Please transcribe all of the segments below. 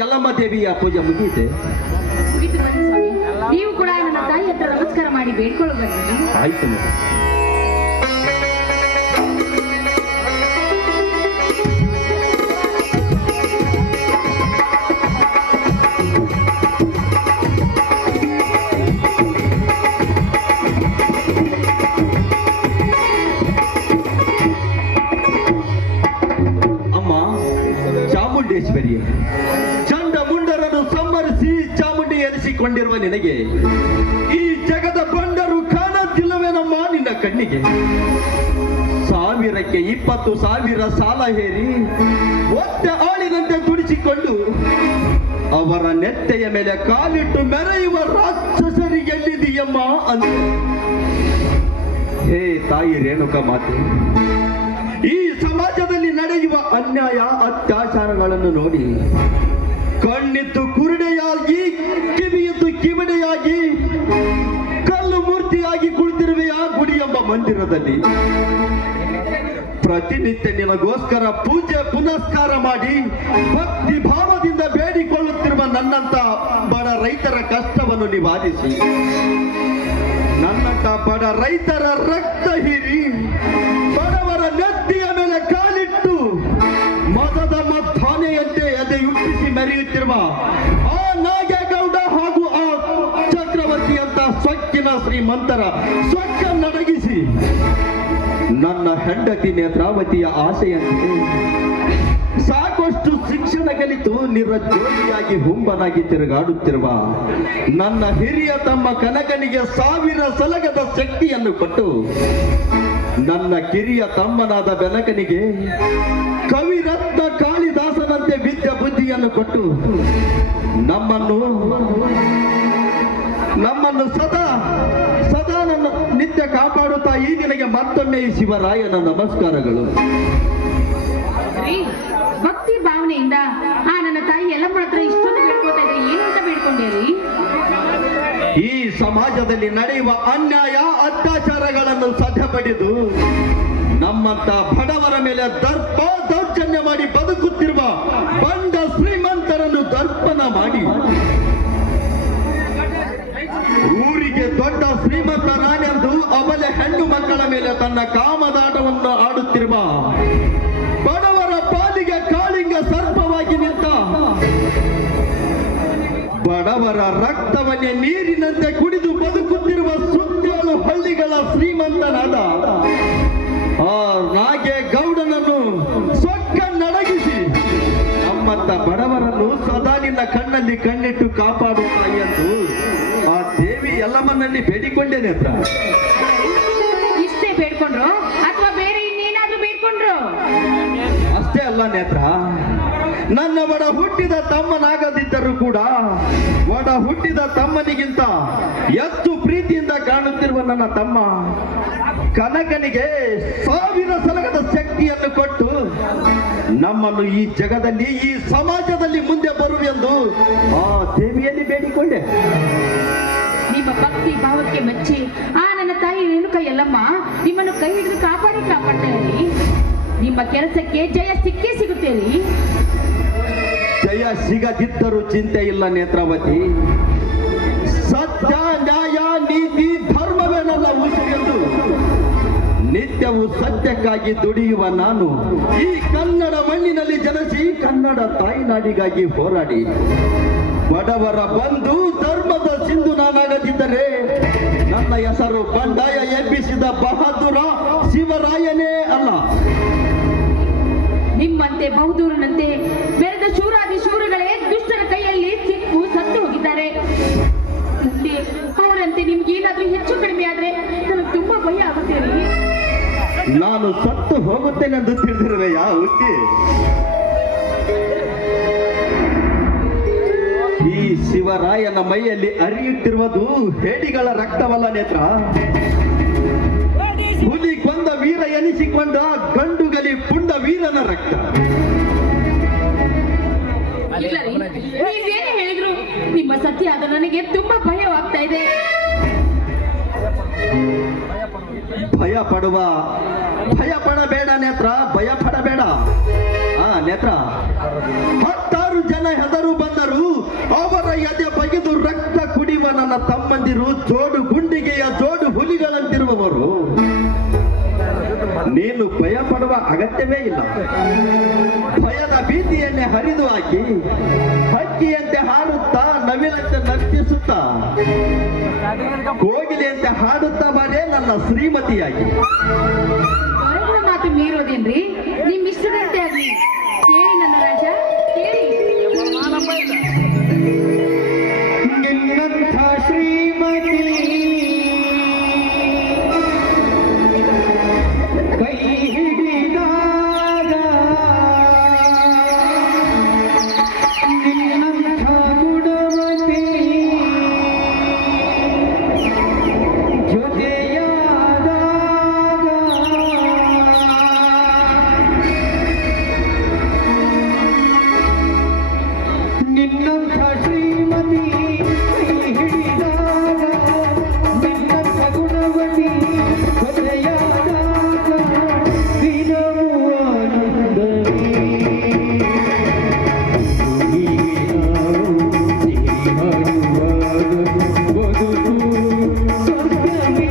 ಯಲ್ಲಮ್ಮ ದೇವಿಯ ಪೂಜೆ ಮುಗಿಯಿತೆ? ಮುಗಿತು ಬನ್ನಿ ಸ್ವಾಮಿ. ನೀವು ಕೂಡ ನನ್ನ ತಾಯಿ ಹತ್ರ ನಮಸ್ಕಾರ ಮಾಡಿ ಬೇಡ್ಕೊಳ್ಳೋ ಬನ್ನಿ. ಆಯ್ತು ಮಗ. ಚಾಮುಂಡೇಶ್ವರಿಯ ಚಂಡ ಮುಂಡರನ್ನು ಸಂಹರಿಸಿ ಚಾಮುಂಡಿ ಎನಿಸಿಕೊಂಡಿರುವ ನಿನಗೆ ಈ ಜಗದ ಬಂಡರು ಕಾಣುತ್ತಿಲ್ಲವೇನಮ್ಮ ನಿನ್ನ ಕಣ್ಣಿಗೆ? 1000ಕ್ಕೆ 20,000 ಸಾಲ ಹೇರಿ ಒತ್ತೆ ಆಳಿನಂತೆ ದುಡಿಸಿಕೊಂಡು ಅವರ ನೆತ್ತೆಯ ಮೇಲೆ ಕಾಲಿಟ್ಟು ಮೆರೆಯುವ ರಾಕ್ಷಸರಿಗೆ ಎಲ್ಲಿದೆಯಮ್ಮ ಅಂತ. ಹೇ ತಾಯಿ ರೇಣುಕ ಮಾತೆ, ಈ ಸಮಾಜದಲ್ಲಿ ನಡೆಯುವ ಅನ್ಯಾಯ ಅತ್ಯಾಚಾರಗಳನ್ನು ನೋಡಿ ಕಣ್ಣಿದ್ದು ಕುರುಡೆಯಾಗಿ ಕಿವಿಯಿದ್ದು ಕಿವಿಡೆಯಾಗಿ ಕಲ್ಲು ಮೂರ್ತಿಯಾಗಿ ಕುಳಿತಿರುವೆಯ ಗುಡಿ ಎಂಬ ಮಂದಿರದಲ್ಲಿ ಪ್ರತಿನಿತ್ಯ ನಿನಗೋಸ್ಕರ ಪೂಜೆ ಪುನಸ್ಕಾರ ಮಾಡಿ ಭಕ್ತಿ ಭಾವದಿಂದ ಬೇಡಿಕೊಳ್ಳುತ್ತಿರುವ ನನ್ನಂತ ಬಡ ರೈತರ ಕಷ್ಟವನ್ನು ನಿವಾರಿಸಿ ನನ್ನಂತ ಬಡ ರೈತರ ರಕ್ತ ಹೀರಿ ಬಡವರ ನೆತ್ತಿಯ ಮೇಲೆ ಕಾಲಿಟ್ಟು ಮದದ ಮಧ್ಯಾನೆಯಂತೆ ಎದೆಯುಟ್ಟಿಸಿ ಮೆರೆಯುತ್ತಿರುವ ಆ ನಾಗೇಗೌಡ ಹಾಗೂ ಆ ಚಕ್ರವರ್ತಿ ಅಂತ ಸೊಕ್ಕಿನ ಶ್ರೀಮಂತರ ಸೊಕ್ಕ ನಡಗಿಸಿ ನನ್ನ ಹೆಂಡತಿ ನೇತ್ರಾವತಿಯ ಆಸೆಯಂತೆ ಸಾಕಷ್ಟು ಶಿಕ್ಷಣ ಕಲಿತು ನಿರುದ್ಯೋಗಿಯಾಗಿ ಹುಂಬನಾಗಿ ತಿರುಗಾಡುತ್ತಿರುವ ನನ್ನ ಹಿರಿಯ ತಮ್ಮ ಕನಕನಿಗೆ 1000 ಸಲಗದ ಶಕ್ತಿಯನ್ನು ಕೊಟ್ಟು ನನ್ನ ಕಿರಿಯ ತಮ್ಮನಾದ ಬೆನಕನಿಗೆ ಕವಿರತ್ನ ಕಾಳಿದಾಸನಂತೆ ವಿದ್ಯಾ ಬುದ್ಧಿಯನ್ನು ಕೊಟ್ಟು ನಮ್ಮನ್ನು ಸದಾ ಸದಾ ನನ್ನ ನಿತ್ಯ ಕಾಪಾಡುತ್ತಾ ಈ ನಿನಗೆ ಮತ್ತೊಮ್ಮೆ ಈ ಶಿವರಾಯನ ನಮಸ್ಕಾರಗಳು. ಭಕ್ತಿ ಭಾವನೆಯಿಂದ ನನ್ನ ತಾಯಿ ಯಲ್ಲಮ್ಮ ಹತ್ರ ಇಷ್ಟೊಂದು ಬೇಡ್ಕೊತಾ ಇದ್ರೆ ಏನು ಅಂತ ಬೇಡ್ಕೊಂಡೇರಿ? ಈ ಸಮಾಜದಲ್ಲಿ ನಡೆಯುವ ಅನ್ಯಾಯ ಅತ್ಯಾಚಾರಗಳನ್ನು ಸದೆಬಡಿದು ನಮ್ಮಂತ ಬಡವರ ಮೇಲೆ ದರ್ಪ ದೌರ್ಜನ್ಯ ಮಾಡಿ ಬದುಕುತ್ತಿರುವ ಬಂಡ ಶ್ರೀಮಂತರನ್ನು ದರ್ಪಣ ಮಾಡಿ ಊರಿಗೆ ದೊಡ್ಡ ಶ್ರೀಮಂತ ನಾನೆಂದು ಅಬಲೆ ಹೆಣ್ಣು ಮಕ್ಕಳ ಮೇಲೆ ತನ್ನ ಕಾಮದಾಟವನ್ನು ಆಡುತ್ತಿರುವ ಬಡವರ ಪಾಲಿಗೆ ಕಾಳಿಂಗ ಸರ್ಪವಾಗಿ ನಿಂತ ಬಡವರ ರಕ್ತವನ್ನೇ ನೀರಿನಂತೆ ಕುಡಿದು ಬದುಕುತ್ತಿರುವ ಸುತ್ತೇಳು ಹಳ್ಳಿಗಳ ಶ್ರೀಮಂತನಾದ ಆ ನಾಗೇಗೌಡನನ್ನು ಸೊಕ್ಕ ನಡಗಿಸಿ ನಮ್ಮಂತ ಬಡವರನ್ನು ಸದಾ ನಿನ್ನ ಕಣ್ಣಲ್ಲಿ ಕಣ್ಣಿಟ್ಟು ಕಾಪಾಡುತ್ತಾ ಎಂದು ಆ ದೇವಿ ಯಲ್ಲಮ್ಮನಲ್ಲಿ ಬೇಡಿಕೊಂಡೇನೆ ಅಂತ. ಇಷ್ಟೇ ಬೇಡ್ಕೊಂಡ್ರು ಅಥವಾ ಬೇರೆ ಇನ್ನೇನಾದ್ರೂ ಬೇಡ್ಕೊಂಡ್ರು? ಅಷ್ಟೇ ಅಲ್ಲ ನೇತ್ರ, ನನ್ನ ಒಡ ಹುಟ್ಟಿದ ತಮ್ಮನಾಗದಿದ್ದರೂ ಕೂಡ ಒಡ ಹುಟ್ಟಿದ ತಮ್ಮನಿಗಿಂತ ಎಷ್ಟು ಪ್ರೀತಿಯಿಂದ ಕಾಣುತ್ತಿರುವ ನನ್ನ ತಮ್ಮ ಕನಕನಿಗೆ 1000 ಸಲಗದ ಶಕ್ತಿಯನ್ನು ಕೊಟ್ಟು ನಮ್ಮನ್ನು ಈ ಜಗದಲ್ಲಿ ಈ ಸಮಾಜದಲ್ಲಿ ಮುಂದೆ ಬರುವೆಂದು ಆ ದೇವಿಯಲ್ಲಿ ಬೇಡಿಕೊಂಡೆ. ನಿಮ್ಮ ಭಕ್ತಿ ಭಾವಕ್ಕೆ ಮೆಚ್ಚಿ ನನ್ನ ತಾಯಿ ರೇಣುಕ ಯಲ್ಲಮ್ಮ ನಿಮ್ಮನ್ನು ಕೈ ಹಿಡಿದು ಕಾಪಾಡ್ತಾ ಇರಿ. ನಿಮ್ಮ ಕೆಲಸಕ್ಕೆ ಜಯ ಸಿಕ್ಕೇ ಸಿಗುತ್ತೇರಿ. ಜಯ ಸಿಗದಿದ್ದರೂ ಚಿಂತೆ ಇಲ್ಲ ನೇತ್ರಾವತಿ. ಸತ್ಯ ನ್ಯಾಯ ನೀತಿ ಧರ್ಮವೇ ನನ್ನ ಉಸಿರೆಂದು ನಿತ್ಯವೂ ಸತ್ಯಕ್ಕಾಗಿ ದುಡಿಯುವ ನಾನು ಈ ಕನ್ನಡ ಮಣ್ಣಿನಲ್ಲಿ ಜನಿಸಿ ಕನ್ನಡ ತಾಯಿನಾಡಿಗಾಗಿ ಹೋರಾಡಿ ಬಡವರ ಬಂಧು ಧರ್ಮದ ಸಿಂಧು ನಾನಾಗದಿದ್ದರೆ ನನ್ನ ಹೆಸರು ಬಂಡಾಯ ಎಬ್ಬಿಸಿದ ಬಹದ್ದೂರ ಶಿವರಾಯನೇ ಅಲ್ಲ. ನಿಮ್ಮಂತೆ ಬಹುದೂರನಂತೆ ಬೆಳೆದ ಶೂರಾದಿ ಶೂರಗಳೇ ದುಷ್ಟರ ಕೈಯಲ್ಲಿ ಸಿಕ್ಕು ಸತ್ತು ಹೋಗಿದ್ದಾರೆ. ಮುಂದೆ ಅವರಂತೆ ನಿಮ್ಗೇನಾದ್ರೂ ಹೆಚ್ಚು ಕಡಿಮೆ ಆದ್ರೆ ನನಗೆ ತುಂಬಾ ಭಯ ಆಗುತ್ತೆ ರೀ. ನಾನು ಸತ್ತು ಹೋಗುತ್ತೇನೆಂದು ತಿಳಿದಿರುವೆಯಾ ಹುಚ್ಚಿ? ಈ ಶಿವರಾಯನ ಮೈಯಲ್ಲಿ ಹರಿಯುತ್ತಿರುವುದು ಹೇಡಿಗಳ ರಕ್ತವಲ್ಲ ನೇತ್ರ, ಹುಲಿ ಕೊಂದ ವೀರ ಎನಿಸಿಕೊಂಡ ಗಂಡುಗಲಿ ಪುಂಡ ವೀರನ ರಕ್ತ. ನೀವೇನು ಹೇಳಿದ್ರು ನಿಮ್ಮ ಸತ್ಯ ಅದು ನನಗೆ ತುಂಬಾ ಭಯವಾಗ್ತಾ ಇದೆ. ಭಯ ಪಡಬೇಡ ನೇತ್ರ, ಭಯ ಪಡಬೇಡ. ನೇತ್ರ, 10 ಜನ ಹೆದರು ಬಂದರು, ಅವರ ಎದೆ ಬಗೆದು ರಕ್ತ ಕುಡಿಯುವ ನನ್ನ ತಮ್ಮಂದಿರು ಜೋಡು ಗುಂಡಿಗೆಯ ಜೋಡು ಹುಲಿಗಳಂತಿರುವವರು. ನೀನು ಭಯ ಪಡುವ ಅಗತ್ಯವೇ ಇಲ್ಲ. ಭಯದ ಭೀತಿಯನ್ನೇ ಹರಿದು ಹಾಕಿ ಹಕ್ಕಿಯಂತೆ ಹಾಡುತ್ತಾ, ನವಿಲಂತೆ ನರ್ತಿಸುತ್ತಾ, ಕೋಗಿಲೆಯಂತೆ ಹಾಡುತ್ತಾ ಬರೇ ನನ್ನ ಶ್ರೀಮತಿಯಾಗಿ. ಮಾತು ಮೀರೋದೇನ್ರಿ? ನಿಮ್ ಇಷ್ಟದಂತೆ ಆಗ್ಲಿ. ಕೇಳಿ ನನ್ನ ರಾಜ, ಕೇಳಿ. ನಿನ್ನಂಥ ಶ್ರೀಮತಿ ಕೈ ಹಿಡಿದಾಗ, ನಿನ್ನಂಥ ಗುಣವತಿ ಜೊತೆಯಾದಾಗ, ನಿನ್ನಂಥ ಶ್ರೀಮತಿ ಕೈ ಹಿಡಿದಾಗ, ನಿನ್ನಂಥ ಗುಣವತಿ ಜೊತೆಯಾದಾಗ, ದಿನವೂ ಆನಂದವೇ. ಹೀಗೆ ನಾವು ಸೇರಿ ಹಾಡುವಾಗ ಬದುಕು ಸ್ವರ್ಗವೇ.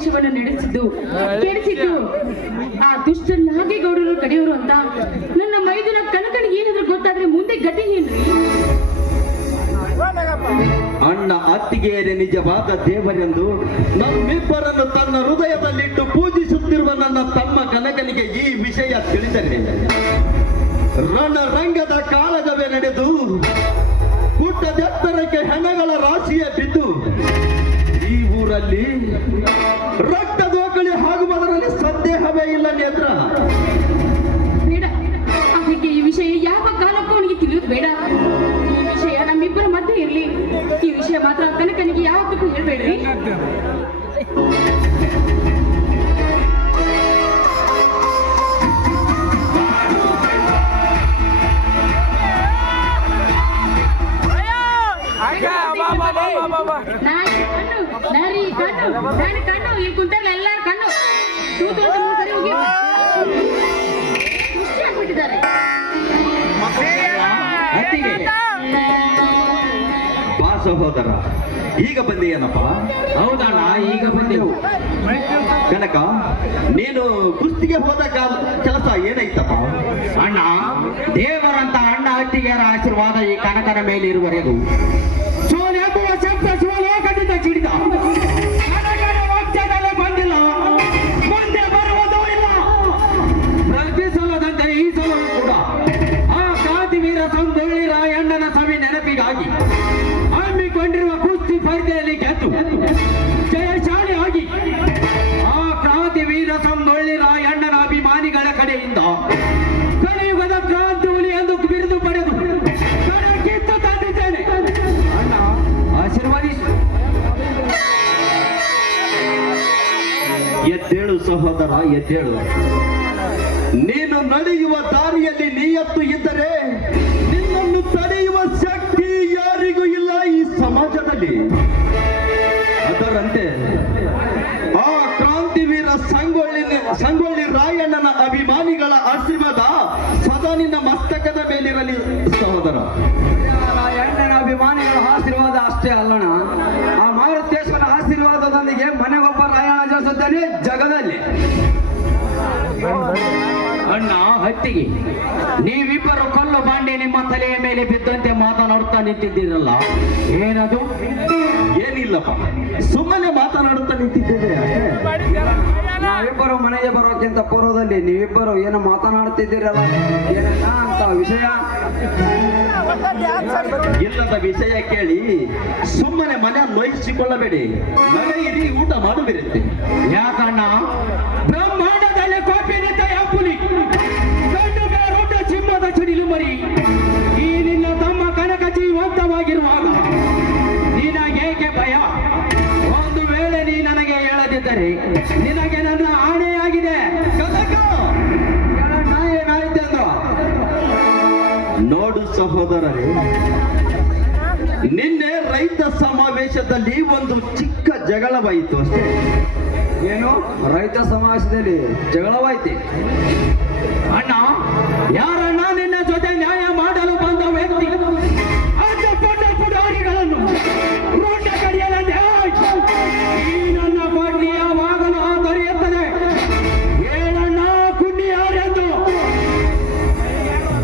ಸಮಾವೇಶವನ್ನು ನಡೆಸಿದ್ದು ಕೆಡಿಸಿದ್ದು ಆ ದುಷ್ಟನ್ನಾಗೆ ಗೌಡರು ಕಡೆಯವರು ಅಂತ ನನ್ನ ಮೈದುನ ಕನಕನಿಗೆ ಏನಾದ್ರೂ ಗೊತ್ತಾದ್ರೆ ಮುಂದೆ ಗತಿ ಏನ್ರಿ? ಅಣ್ಣ ಅತ್ತಿಗೆಯರೇ ನಿಜವಾದ ದೇವರೆಂದು ನಮ್ಮಿಬ್ಬರನ್ನು ತನ್ನ ಹೃದಯದಲ್ಲಿಟ್ಟು ಪೂಜಿಸುತ್ತಿರುವ ನನ್ನ ತಮ್ಮ ಕನಕನಿಗೆ ಈ ವಿಷಯ ತಿಳಿದರೆ ರಣರಂಗದ ಕಾಳಗವೇ ನಡೆದು ಗುಡ್ಡದೆತ್ತರಕ್ಕೆ ಹೆಣಗಳ ರಾಶಿಯೇ ಬಿದ್ದು ಈ ಊರಲ್ಲಿ ರಕ್ತದೋಕಳಿ ಆಗುವುದರಲ್ಲಿ ಸಂದೇಹವೇ ಇಲ್ಲ ನೇತ್ರ. ಬೇಡ, ಅದಕ್ಕೆ ಈ ವಿಷಯ ಯಾವ ಕಾಲಕ್ಕೂ ಅವನಿಗೆ ತಿಳಿಯೋದು ಬೇಡ. ಈ ವಿಷಯ ನಮ್ಮಿಬ್ಬರ ಮಧ್ಯೆ ಇರ್ಲಿ. ಈ ವಿಷಯ ಮಾತ್ರ ಕನಕನಿಗೆ ಯಾವತ್ತೂ ಹೇಳ್ಬೇಡ್ರಿ. ಕಣ್ಣು ಇಲ್ಲಿ ಕುಂತಾರಲ್ಲ ಎಲ್ಲಾರ ಕಣ್ಣು ತೂತು ಸರಿ ಹೋಗಿ ಖುಷಿ ಆಗ್ಬಿಟ್ಟಿದ್ದಾರೆ. ಬಾ ಸಹೋದರ, ಈಗ ಬಂದೆಯೇನಪ್ಪ? ಹೌದಣ್ಣ, ಈಗ ಬಂದೆವು. ಕನಕ, ನೀನು ಕುಸ್ತಿಗೆ ಹೋದ ಕೆಲಸ ಏನಾಯ್ತಪ್ಪ? ಅಣ್ಣ, ದೇವರಂತ ಅಣ್ಣ ಅತ್ತಿಗೆಯರ ಆಶೀರ್ವಾದ ಈ ಕನಕನ ಮೇಲೆ ಇರುವವರೆಗೂ ಸೋಲೆಂಬುವ ಶಬ್ದ ಶಿವಲೋಕದಿಂದ ಚಿಡಿದ ಕನಕನ ವಕ್ಷದಲ್ಲಿ ಬಂದಿಲ್ಲ, ಮುಂದೆ ಬರುವುದೂ ಇಲ್ಲ. ಪ್ರತಿ ಸಲದಂತೆ ಈ ಸಲವೂ ಕೂಡ ಆ ಕ್ರಾಂತಿವೀರ ಸಂಗೊಳ್ಳಿ ರಾಯಣ್ಣನ ಸವಿ ನೆನಪಿಗಾಗಿ ಹಮ್ಮಿಕೊಂಡಿರುವ ಕುಸ್ತಿ ಸ್ಪರ್ಧೆಯಲ್ಲಿ ಗೆದ್ದು ಜಯಶಾಲಿ ಆಗಿ ಆ ಕ್ರಾಂತಿವೀರ ಸಂಗೊಳ್ಳಿ ರಾಯಣ್ಣನ ಅಭಿಮಾನಿಗಳ ಕಡೆಯಿಂದ ಕಲಿಯುಗದ ಕ್ರಾಂತಿ ಹುಲಿ ಎಂದು ಬಿರುದು ಪಡೆದು ಕಿತ್ತು ತಂದಿದ್ದೇನೆ. ಅಣ್ಣ, ಆಶೀರ್ವಾದಿಸಿ. ಎದ್ದೇಳು ಸಹೋದರ, ಎದ್ದೇಳು. ನೀನು ನಡೆಯುವ ದಾರಿಯಲ್ಲಿ ನಿಯತ್ತು ಇದ್ದರೆ ನಿನ್ನನ್ನು ತಡೆಯುವ ಶಕ್ತಿ ಯಾರಿಗೂ ಇಲ್ಲ ಈ ಸಮಾಜದಲ್ಲಿ. ಅದರಂತೆ ಆ ಕ್ರಾಂತಿವೀರ ಸಂಗೊಳ್ಳಿ ರಾಯಣ್ಣನ ಅಭಿಮಾನಿಗಳ ಆಶೀರ್ವಾದ ಸದಾ ನಿನ್ನ ಮಸ್ತಕದ ಮೇಲಿರಲಿ ಸಹೋದರ. ರಾಯಣ್ಣನ ಅಭಿಮಾನಿಗಳ ಆಶೀರ್ವಾದ ಅಷ್ಟೇ ಅಲ್ಲಣ್ಣ, ಆ ಮಾರುತೇಶ್ವರ ಆಶೀರ್ವಾದದೊಂದಿಗೆ ಮನೆಗೊಬ್ಬ ರಾಯಣ್ಣ ಜೊತೆಲಿ ಜಗದಲ್ಲಿ. ಅಣ್ಣ ಹತ್ತಿಗೆ, ನೀವಿಬ್ಬರು ಕಲ್ಲು ಬಾಂಡೆ ನಿಮ್ಮ ತಲೆಯ ಮೇಲೆ ಬಿದ್ದಂತೆ ಮಾತನಾಡುತ್ತಾ ನಿಂತಿದ್ದೀರಲ್ಲ, ಏನದು? ಏನಿಲ್ಲಪ್ಪ, ಸುಮ್ಮನೆ ಮಾತನಾಡುತ್ತಾ ನಿಂತಿದ್ದೇವೆ ಅಷ್ಟೇ. ನಾವಿಬ್ಬರು ಮನೆಗೆ ಬರೋಕ್ಕಿಂತ ಪೂರ್ವದಲ್ಲಿ ನೀವಿಬ್ಬರು ಏನು ಮಾತನಾಡುತ್ತಿದ್ದೀರಲ್ಲ, ಏನಣ್ಣ ಅಂತ ವಿಷಯ? ಇಲ್ಲದ ವಿಷಯ ಕೇಳಿ ಸುಮ್ಮನೆ ಮನೆ ನೋಯಿಸಿಕೊಳ್ಳಬೇಡಿ. ನಡೆಯಿರಿ, ಊಟ ಮಾಡುವಿರುತ್ತೆ. ಯಾಕಣ್ಣ? ಬ್ರಹ್ಮಾಂಡದಲ್ಲಿ ಕೋಪಿನಿಂದ ಯಾಪುಲಿ ಗಂಡು ಬೇರುಂಡ ಸಿಂಹದ ಸಿಡಿಲು ಮರಿ ಈ ನಿನ್ನ ತಮ್ಮ ಕನಕ ಜೀವಂತವಾಗಿರುವಾಗ ನಿನಗೇಕೆ ಭಯ? ಒಂದು ವೇಳೆ ನೀ ನನಗೆ ಹೇಳದಿದ್ದರೆ ನಿನಗೆ ನನ್ನ ಆಣೆಯಾಗಿದೆ. ಕನಕ, ಏನಾಯ್ತೆಂದು ನೋಡು ಸಹೋದರರೇ, ನಿನ್ನೆ ರೈತ ಸಮಾವೇಶದಲ್ಲಿ ಒಂದು ಚಿಕ್ಕ ಜಗಳವಾಯಿತು ಅಷ್ಟೇ. ಏನು? ರೈತ ಸಮಾವೇಶದಲ್ಲಿ ಜಗಳವಾಯ್ತಿ? ಅಣ್ಣ, ಯಾರಣ್ಣ ನಿನ್ನ ಜೊತೆ ನ್ಯಾಯ ಮಾಡಲು ಬಂದ ವ್ಯಕ್ತಿ ಅಡ್ಡ ಪಡ್ಡ ಪುಡಾರಿಗಳನ್ನು ರೋಡ ಕಡಿಯಲಂತೆ ಈ ನನ್ನ ಪಾಟಿ ಯಾವಾಗಲೂ ದೊರೆಯುತ್ತದೆ. ಏನಣ್ಣ ಕುಂಡಿ ಯಾರೆಂದು?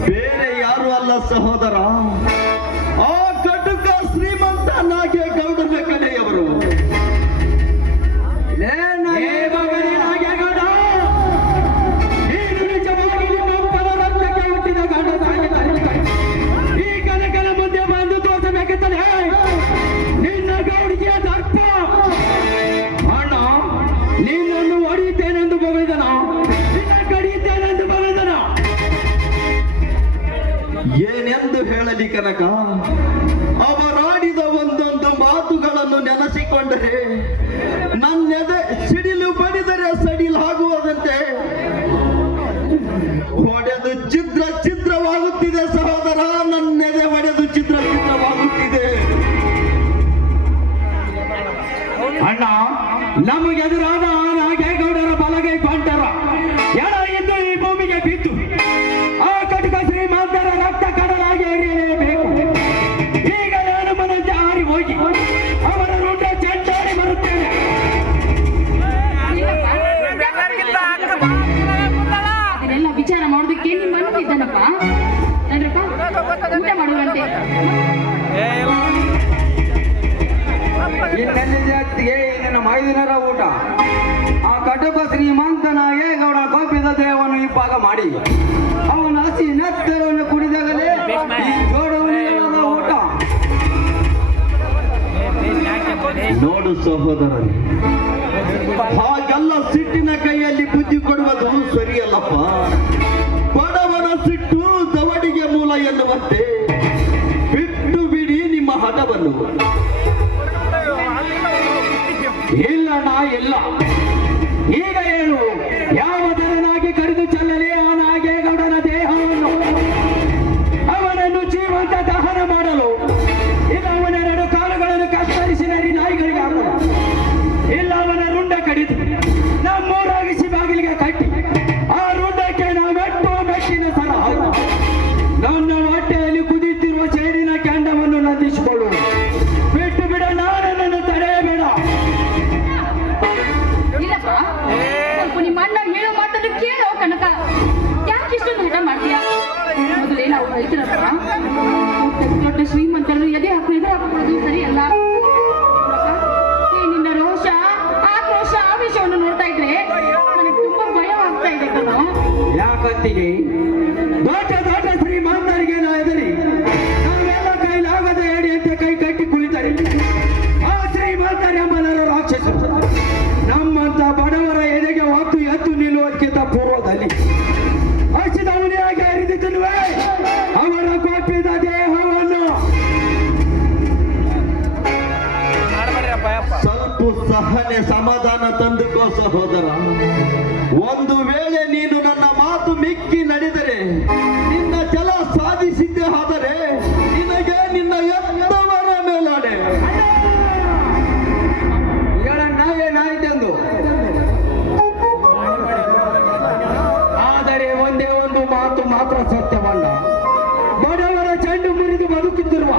ಬೇರೆ ಯಾರು ಅಲ್ಲ ಸಹೋದರ, ಆ ಕಟುಕ ಶ್ರೀಮಂತ ನಾಗೇಗೌಡನ ಕಡೆಯವರು. ಈ ಕನಕನ ಮುಂದೆ ಬಂದು ತೋರಿಸಬೇಕಿತ್ತಲೇ ನಿನ್ನ ಗೌಡಿಗೆ ದರ್ಪ. ಅಣ್ಣ, ನಿನ್ನನ್ನು ಹೊಡೆಯುತ್ತೇನೆಂದು ಬಗೆದನ, ನಿನ್ನ ಕಡಿಯುತ್ತೇನೆಂದು ಬಗೆದನ. ಏನೆಂದು ಹೇಳಲಿ ಕನಕ? ಅವರಾಡಿದ ಒಂದೊಂದು ಮಾತುಗಳನ್ನು ನೆನೆಸಿಕೊಂಡರೆ ನನ್ನೆದೆ ಸಿಡಿಲು ಬಡಿದರೆ ಸಡಿಲಾಗುವುದಂತೆ ಹೊಡೆದು ಛಿದ್ರವಾಗುತ್ತಿದೆ ಸಹೋದರ. ನನ್ನೆದೆ ಹೊಡೆದು ಛಿದ್ರವಾಗುತ್ತಿದೆ. ಅಣ್ಣ, ನಮಗೆದುರಾದ ನಾಗೇಗೌಡರ ಬಲಗೈ ಬಂಟರ ಎಡ ಇದ್ದು ಈ ಭೂಮಿಗೆ ಬಿದ್ದು ಆ ಕಟಕ ಶ್ರೀಮಂತರ ರಕ್ತ ಕಡಲಾಗಿ ಹರಿಯಲೇಬೇಕು. ಈಗ ನಾನು ಮನಂತೆ ಹಾರಿ ಹೋಗಿ ಅವರ ರುಂಡ ಚೆಂಡಾಡಿ ಬರುತ್ತೇನೆ. ಬಂದಿದ್ದಾನಪ್ಪ. ನಡ್ರಪ್ಪ, ಊಟ ಮಾಡುವಂತೆ. ಇನ್ನೆಲ್ಲಿ ಜಾತಿಗೆ ಇನ್ನು 5 ದಿನದ ಊಟ. ಆ ಕಟಕ ಶ್ರೀಮಂತನ ಗೌಡ ಕೋಪಿದ ದೇವನು ಇಪ್ಪಾಗ ಮಾಡಿ ಅವನ ಹಸಿ ನೆತ್ತರವನ್ನು ಕುಡಿದಾಗಲೇ ಈ ಜೋಡವನಿಗೆ ಊಟ. ನೋಡು ಸಹೋದರನೇ, ಹಾಗೆಲ್ಲ ಸಿಟ್ಟಿನ ಕೈಯಲ್ಲಿ ಬುದ್ಧಿ ಕೊಡುವುದು ಸರಿಯಲ್ಲಪ್ಪ. ಬಡವನ ಸಿಟ್ಟು ದವಡಿಗೆ ಮೂಲ ಎನ್ನುವಂತೆ ಬಿಟ್ಟು ಬಿಡಿ ನಿಮ್ಮ ಹಠವನ್ನು. ಇಲ್ಲ ನಾ ಇಲ್ಲ. ಈಗ ಏನು, ಯಾವ ದರನಾಗಿ ಕಡಿದು ಚೆಲ್ಲಲಿ ಆ ನಾಗೇಗೌಡನ ದೇಹವನ್ನು, ಅವನನ್ನು ಜೀವಂತ ದಹನ ಮಾಡಲು ಇಲ್ಲ ಅವನ 2 ಕಾಲುಗಳನ್ನು ಕತ್ತರಿಸಿ ನರಿ ನಾಯಿಗಳಿಗೆ ಹಾಕಲು, ಇಲ್ಲ ಅವನ ರುಂಡ ಕಡಿದು ನಮ್ಮೂರಾಗಿಸಿ ಬಾಗಿಲಿಗೆ ಕಟ್ಟಿ ಆ ರುಂಡಕ್ಕೆ ನಾವೆಟ್ಟು ಮೆಟ್ಟಿನ ಸರ ಹಾಕಿ ನನ್ನ ಹೊಟ್ಟೆಯಲ್ಲಿ ಕುದಿಯುತ್ತಿರುವ ಸೇಡಿನ ಕೆಂಡವನ್ನು ನಂದಿಸಿಕೊಳ್ಳು. ಬಿಟ್ಟು ಬಿಡ, ನಾನನ್ನು ತಡೆಯಬೇಡ. ಇಲ್ಲಪ್ಪ, ಸ್ವಲ್ಪ ನಿಮ್ಮ ಅಣ್ಣ ಹೇಳೋ ಮಾತನ್ನು ಕೇಳೋ ಕನಕ. ಯಾಕೆ ಇಷ್ಟೊಂದು ಹಠ ಮಾಡ್ತೀಯಾ? ಮೊದಲೇ ನಾವು ಕಲಿತಿರಪ್ಪ, ದೊಡ್ಡ ಶ್ರೀಮಂತರು ಎದೆ ಹಾಕೊಳ್ಳೋದು ಸರಿಯಲ್ಲ. ಈ ನಿನ್ನ ರೋಷ, ಆಕ್ರೋಶ, ಆವೇಶವನ್ನು ನೋಡ್ತಾ ಇದ್ರೆ ನನಗೆ ತುಂಬಾ ಭಯವಾಗ್ತಾ ಇದೆ ಕಣೋ. ಯಾಕಂತಿಗೆ ದೊಡ್ಡ ದೊಡ್ಡ ಶ್ರೀಮಂತರಿಗೆ ನಾ ಎದರಿ ನಾವೆಲ್ಲ ಕೈಲಾಗದ ಹೇಡಿಯಂತೆ ಕೈ ಕಟ್ಟಿ ಕುಳಿತರೆ ಆ ಶ್ರೀಮಂತರೆಂಬನರ ರಾಕ್ಷಸರು ನಮ್ಮಂತ ಬಡವರ ಎದೆಗೆ ಹೊತ್ತು ಎತ್ತು ನಿಲ್ಲುವುದಕ್ಕಿಂತ ಪೂರ್ವದಲ್ಲಿ ಹಸಿದವನಿಯಾಗಿ ಹರಿದು ತಿನ್ನುವೆ ಅವರ ಕೊಪ್ಪಿದ ದೇಹವನ್ನು. ಸ್ವಲ್ಪ ಸಹನೆ ಸಮಾಧಾನ ತಂದುಕೋ ಸಹೋದರ. ಒಂದು ವೇಳೆ ನೀನು ನನ್ನ ಮಾತು ಮಿಕ್ಕಿ ನಡೆದರೆ, ನಿನ್ನ ಛಲ ಸಾಧಿಸಿದ್ದೇ ಆದರೆ ನಿನಗೆ ನಿನ್ನ ಎತ್ತವರ ಮೇಲಾಡೆ. ನಾವೇನಾಯ್ತೆಂದು ಆದರೆ ಒಂದೇ ಒಂದು ಮಾತು ಮಾತ್ರ ಸತ್ಯವಲ್ಲ. ಬಡವರ ಚೆಂಡು ಮುರಿದು ಬದುಕುತ್ತಿರುವ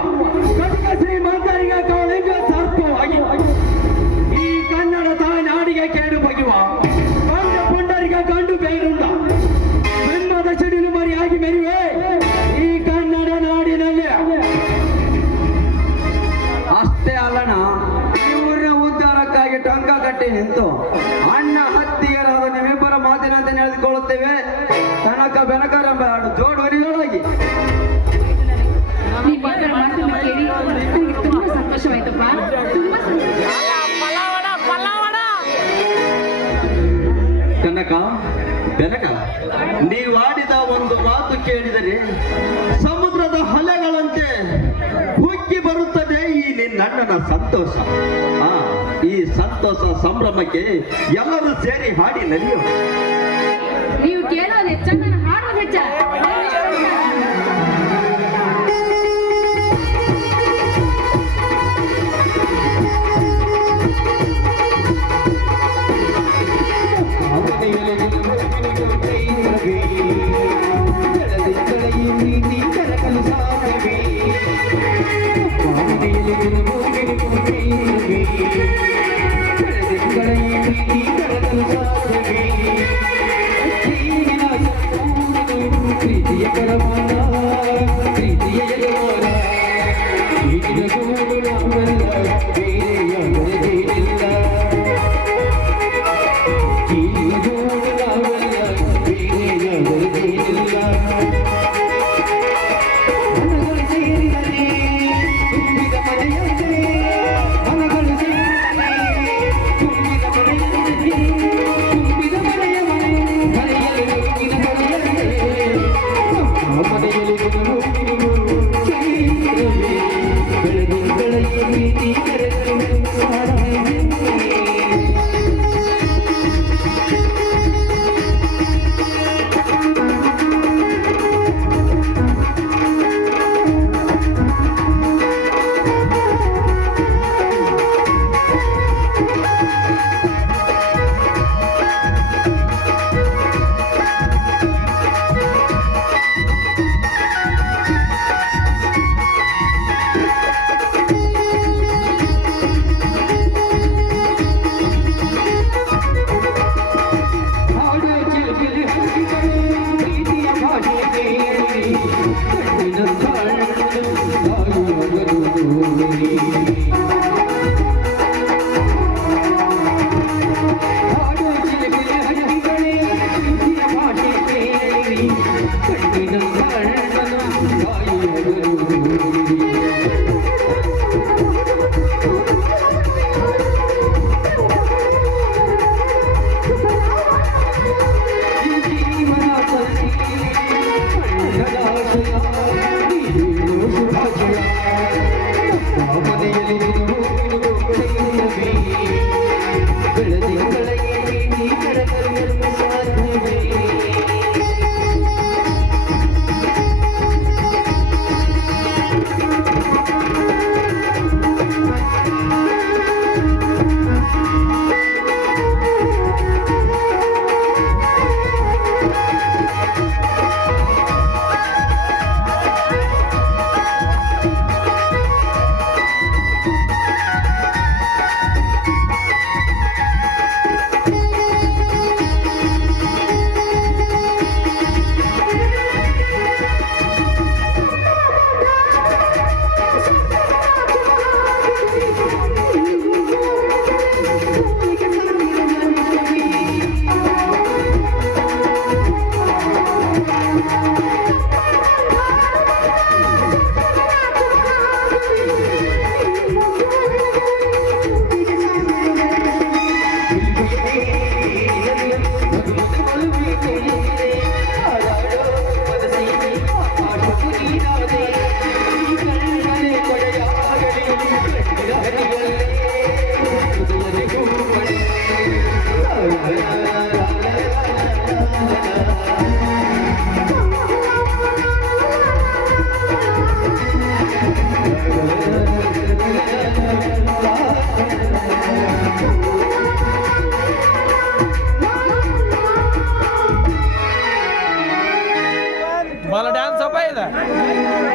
ಕಟಕ ಶ್ರೀಮಂತರಿಗೆ ಕಾಳಿಂಗ ಸರ್ಪವಾಗಿ ಈ ಕನ್ನಡ ತಾಯ್ನಾಡಿಗೆ ಕೇಡು ಬಗೆಯುವ ಗಂಡ ಪುಂಡರಿಗೆ ಗಂಡು ಬೇರುಂಡ ಬೆನ್ನದ ಸಿಡಿಲು ಮರಿಯಾಗಿ ಮೆರಿವೆ ಈ ಕನ್ನಡ ನಾಡಿನಲ್ಲಿ. ಅಷ್ಟೇ ಅಲ್ಲಣ, ಈ ಊರಿನ ಉದ್ಧಾರಕ್ಕಾಗಿ ಟಂಕ ಕಟ್ಟಿ ನಿಂತು ಅಣ್ಣ ಹತ್ತಿಗರಾದ ನಿಮ್ಮಿಬ್ಬರ ಮಾತಿನಂತೆ ನಡೆದುಕೊಳ್ಳುತ್ತೇವೆ. ಕನಕ ಬೆನಕರೆಂಬ ಜೋಡುವರಿಗಳಾಗಿ ನೀವಿಬ್ಬರ ಮಾತನ್ನು ಕೇಳಿ ನನಗೆ ತುಂಬಾ ಸಂತೋಷವಾಯ್ತಪ್ಪ. ತುಂಬಾ ಸಂತೋಷ. ಕನಕ ಬೆನಕ, ನೀವಾಡಿದ ಒಂದು ಮಾತು ಕೇಳಿದರೆ ಸಮುದ್ರದ ಅಲೆಗಳಂತೆ ಹುಕ್ಕಿ ಬರುತ್ತದೆ ಈ ನಿನ್ನಣ್ಣನ ಸಂತೋಷ. ಈ ಸಂತೋಷ ಸಂಭ್ರಮಕ್ಕೆ ಎಲ್ಲರೂ ಸೇರಿ ಹಾಡಿ ನಲಿಯು. ನೀವು ಕೇಳೋದು ಹೆಚ್ಚ, ನಾನು ಹಾಡೋದು ಹೆಚ್ಚ. ಪ್ರೀತಿಯ ಕರಮಾನ